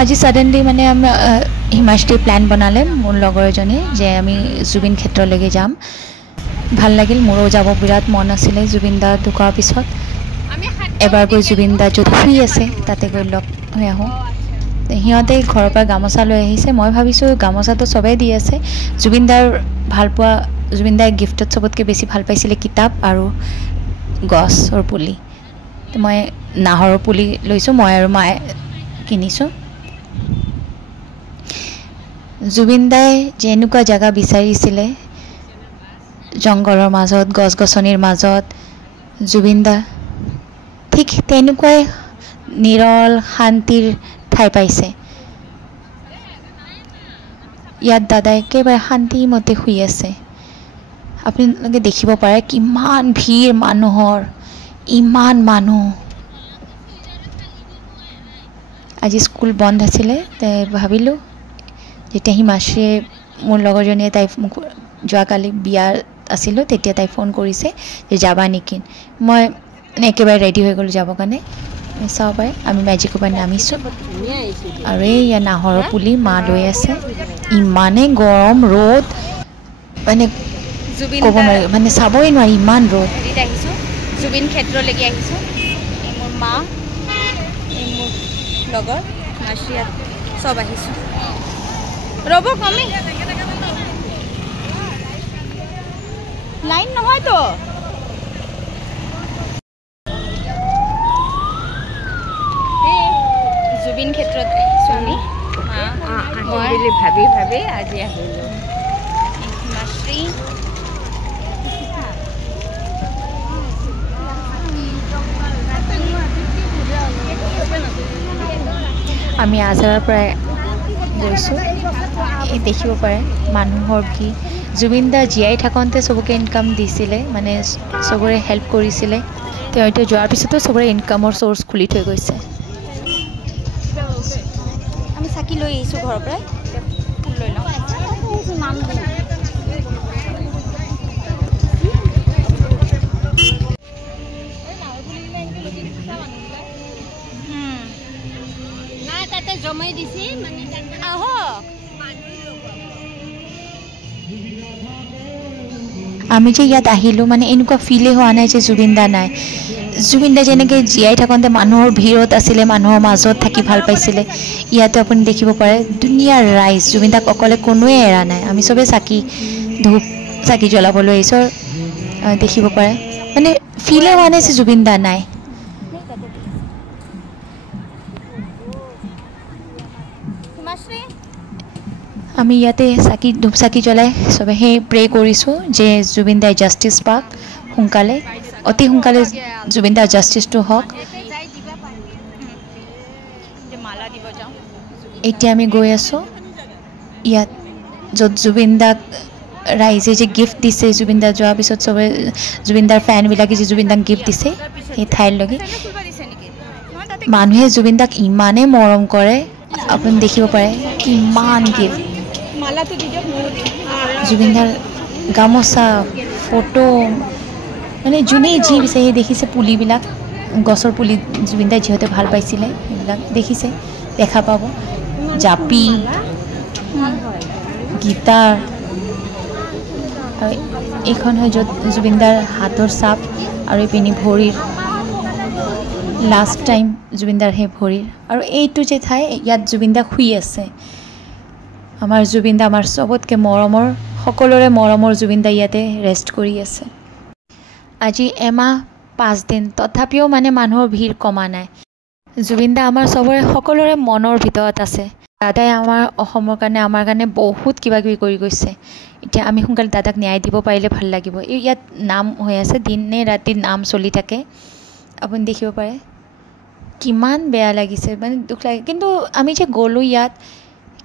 আজি সাডেনলি মানে আমি হিমাশ্ৰী প্ল্যান বনালে মোৰ লগৰ এজনী যে আমি জুবিন ক্ষেত্ৰলৈকে যাম। ভাল লাগিল, মোৰো যাব বিৰাট মন আছিলে জুবিন দা ঢুকাৰ পিছত। এবাৰ গৈ জুবিন দা য'ত শুই আছে তাতে গৈ লগ হৈ আহোঁ। সিহঁতে ঘৰৰ পৰা গামোচা লৈ আহিছে। মই ভাবিছোঁ গামোচাটো চবেই দি আছে। জুবিন দাৰ ভালপোৱা, জুবিন দাই গিফ্টত চবতকৈ বেছি ভাল পাইছিলে কিতাপ আৰু গছৰ পুলি। মই নাহৰৰ পুলি লৈছোঁ, মই আৰু মায়ে কিনিছোঁ। জুবিন দাই যেনেকুৱা জেগা বিচাৰিছিলে, জংঘলৰ মাজত, গছ গছনিৰ মাজত, জুবিন দা ঠিক তেনেকুৱাই নিৰল শান্তিৰ ঠাই পাইছে। ইয়াত দাদাই একেবাৰে শান্তিমতে শুই আছে। আপোনালোকে দেখিব পাৰে কিমান ভিৰ মানুহৰ, ইমান মানুহ। আজি স্কুল বন্ধ আছিলে, ভাবিলোঁ যেতিয়া হিমাশ্ৰীয়ে মোৰ লগৰজনীয়ে তাই মোক যোৱাকালি বিয়াত আছিলোঁ তেতিয়া তাই ফোন কৰিছে যে যাবা নেকি। মই একেবাৰে ৰেডি হৈ গ'লোঁ যাবৰ কাৰণে। চাব পাৰে আমি মেজিকৰ পৰা নামিছোঁ আৰু এইয়া নাহৰৰ পুলি মা লৈ আছে। ইমানেই গৰম ৰ'দ মানে ক'ব নোৱাৰি, মানে চাবই নোৱাৰি ইমান ৰ'দ। আহিছোঁ জুবিন ক্ষেত্ৰলৈকে আহিছোঁ। এই মোৰ মা, এই মোৰ লগৰ মাছৰিয়াত চব আহিছোঁ। ৰ'ব কমি লাইন নহয়তো। জুবিন ক্ষেত্ৰত আহিছোঁ আমি, মই বুলি ভাবি ভাবি আজি আহিলোঁ। মাছৰি আমি আজাৰৰ পৰা গৈছোঁ। এই দেখিব পাৰে মানুহৰ ভিৰ। জুবিন দা জীয়াই থাকোঁতে চবকে ইনকাম দিছিলে, মানে চবৰে হেল্প কৰিছিলে। তেওঁ এতিয়া যোৱাৰ পিছতো চবৰে ইনকামৰ চ'ৰ্চ খুলি থৈ গৈছে। আমি চাকি লৈ আহিছোঁ ঘৰৰ পৰাই, ফুল লৈ লওঁ। তাতে জমাই দিছি মানে আহক। আমি যে ইয়াত আহিলোঁ মানে এনেকুৱা ফিলেই হোৱা নাই যে জুবিন দা নাই। জুবিন দা যেনেকৈ জীয়াই থাকোঁতে মানুহৰ ভিৰত আছিলে, মানুহৰ মাজত থাকি ভাল পাইছিলে, ইয়াতে আপুনি দেখিব পাৰে দুনীয়াৰ ৰাইজ জুবিন দাক অকলে কোনোৱে এৰা নাই। আমি চবেই ধূপ চাকি জ্বলাবলৈ আহিছোঁ। দেখিব পাৰে মানে ফিলেই হোৱা নাই যে জুবিন দা নাই। আমি ইয়াতে ধূপ চাকি জ্বলাই চবে সেই প্ৰে কৰিছোঁ যে জুবিন দাই জাষ্টিছ পাওক সোনকালে, অতি সোনকালে জুবিন দাৰ জাষ্টিছটো হওক। এতিয়া আমি গৈ আছোঁ ইয়াত য'ত জুবিন দাক ৰাইজে যে গিফ্ট দিছে, জুবিন দা যোৱাৰ পিছত চবে জুবিন দাৰ ফেনবিলাকে যে জুবিন দাক গিফ্ট দিছে সেই ঠাইলৈকে। মানুহে জুবিন দাক ইমানেই মৰম কৰে, আপুনি দেখিব পাৰে কিমান গিফ্ট। জুবিন দাৰ গামোচা, ফটো, মানে যোনেই যি বিচাৰি দেখিছে পুলিবিলাক, গছৰ পুলি জুবিন দাই যিহঁতে ভাল পাইছিলে সেইবিলাক দেখিছে, দেখা পাব। জাপি, গীটাৰ, আৰু এইখন হয় য'ত জুবিন দাৰ হাতৰ ছাপ আৰু এইপিনি ভৰিৰ লাষ্ট টাইম জুবিন দাৰ সেই ভৰিৰ। আৰু এইটো যে ঠাই ইয়াত জুবিন দা শুই আছে। আমাৰ জুবিন দা আমাৰ চবতকৈ মৰমৰ, সকলোৰে মৰমৰ জুবিন দা ইয়াতে ৰেষ্ট কৰি আছে। আজি এমাহ 5 দিন তথাপিও মানে মানুহৰ ভিৰ কমা নাই। জুবিন দা আমাৰ চবৰে সকলোৰে মনৰ ভিতৰত আছে। দাদাই আমাৰ অসমৰ কাৰণে, আমাৰ কাৰণে বহুত কিবা কিবি কৰি গৈছে। এতিয়া আমি সোনকালে দাদাক ন্যায় দিব পাৰিলে ভাল লাগিব। ইয়াত নাম হৈ আছে, দিনে ৰাতি নাম চলি থাকে, আপুনি দেখিব পাৰে। কিমান বেয়া লাগিছে, মানে দুখ লাগে। কিন্তু আমি যে গ'লোঁ ইয়াত,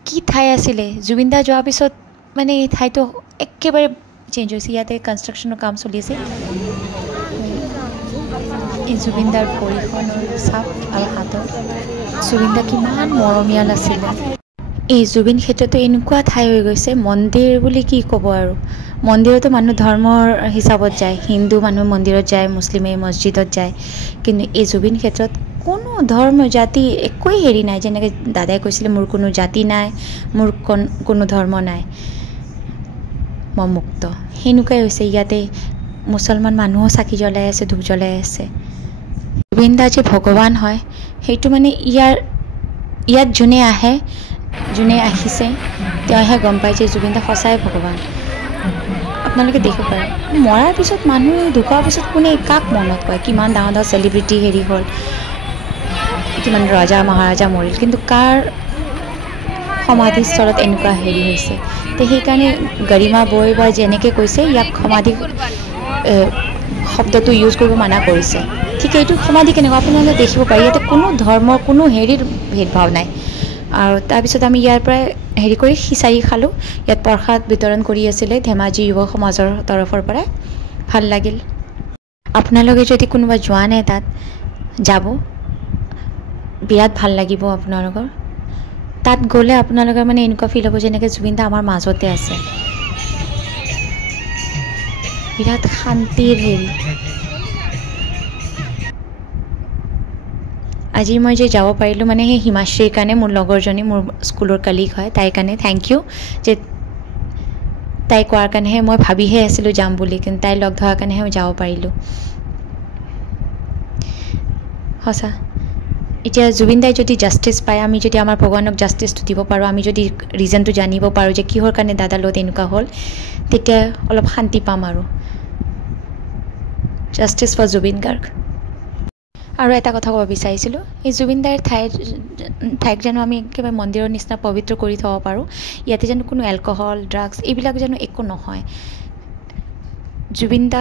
কি ঠাই আছিলে, জুবিন দা যোৱাৰ পিছত মানে এই ঠাইটো একেবাৰে চেঞ্জ হৈছে। ইয়াতে কনষ্ট্ৰাকশ্যনৰ কাম চলি আছে। এই জুবিন দাৰ ভৰিখনৰ ছাপ আৰু হাতৰ, জুবিন দা কিমান মৰমীয়াল আছিলে। এই জুবিন ক্ষেত্ৰতো এনেকুৱা ঠাই হৈ গৈছে, মন্দিৰ বুলি কি ক'ব আৰু। মন্দিৰতো মানুহ ধৰ্মৰ হিচাপত যায়, হিন্দু মানুহ মন্দিৰত যায়, মুছলিমে মছজিদত যায়, কিন্তু এই জুবিন ক্ষেত্ৰত কোনো ধৰ্ম জাতি একোৱেই হেৰি নাই। যেনেকৈ দাদাই কৈছিলে মোৰ কোনো জাতি নাই, মোৰ কোনো ধৰ্ম নাই, মই মুক্ত। সেনেকুৱাই হৈছে। ইয়াতে মুছলমান মানুহো চাকি জ্বলাই আছে, ধূপ জ্বলাই আছে। জুবিন দা যে ভগৱান হয় সেইটো মানে ইয়াত যোনে আহে, যোনে আহিছে তেওঁহে গম পায় যে জুবিন দা সঁচাই ভগৱান। আপোনালোকে দেখিব পাৰে মৰাৰ পিছত মানুহ ঢুকোৱাৰ পিছত কোনে কাক মনত কয়। কিমান ডাঙৰ ডাঙৰ চেলিব্ৰিটি হেৰি হ'ল, কিমান ৰজা মহাৰাজা মৰিল, কিন্তু কাৰ সমাধিস্থলত এনেকুৱা হেৰি হৈছে। তো সেইকাৰণে গৰিমা বৈ বা যেনেকৈ কৈছে ইয়াক সমাধি শব্দটো ইউজ কৰিব মানা কৰিছে। ঠিক এইটো সমাধি কেনেকুৱা আপোনালোকে দেখিব পাৰে। ইয়াতে কোনো ধৰ্মৰ কোনো হেৰিৰ ভেদভাৱ নাই। আৰু তাৰপিছত আমি ইয়াৰ পৰাই হেৰি কৰি খিচাৰি খালোঁ। ইয়াত প্ৰসাদ বিতৰণ কৰি আছিলে ধেমাজি যুৱ সমাজৰ তৰফৰ পৰা। ভাল লাগিল। আপোনালোকে যদি কোনোবা যোৱা নাই তাত যাব, বিৰাট ভাল লাগিব আপোনালোকৰ। তাত গ'লে আপোনালোকৰ মানে এনেকুৱা ফিল হ'ব যেনেকৈ জুবিন দা আমাৰ মাজতে আছে। বিৰাট শান্তিৰ হেৰি। আজি মই যে যাব পাৰিলোঁ মানে সেই হিমাশ্ৰীৰ কাৰণে, মোৰ লগৰজনী, মোৰ স্কুলৰ কালিগ হয়, তাইৰ কাৰণে থেংক ইউ। যে তাই কোৱাৰ কাৰণেহে মই ভাবিহে আছিলোঁ যাম বুলি, কিন্তু তাই লগ ধৰাৰ কাৰণেহে মই যাব পাৰিলোঁ। সঁচা এতিয়া জুবিন দাই যদি জাষ্টিছ পায়, আমি যদি আমাৰ ভগৱানক জাষ্টিছটো দিব পাৰোঁ, আমি যদি ৰিজনটো জানিব পাৰোঁ যে কিহৰ কাৰণে দাদাৰ লগত এনেকুৱা হ'ল, তেতিয়া অলপ শান্তি পাম। আৰু জাষ্টিছ ফৰ জুবিন গাৰ্গ। আৰু এটা কথা ক'ব বিচাৰিছিলোঁ, এই জুবিন দাৰ ঠাইক জানো আমি একেবাৰে মন্দিৰৰ নিচিনা পবিত্ৰ কৰি থ'ব পাৰোঁ। ইয়াতে জানো কোনো এলকহল, ড্ৰাগছ এইবিলাক জানো একো নহয়। জুবিন দা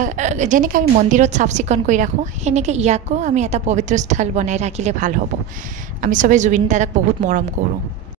যেনেকৈ আমি মন্দিৰত চাফ চিকুণ কৰি ৰাখোঁ, সেনেকৈ ইয়াকো আমি এটা পবিত্ৰ স্থল বনাই ৰাখিলে ভাল হ'ব। আমি চবেই জুবিন দাদাক বহুত মৰম কৰোঁ।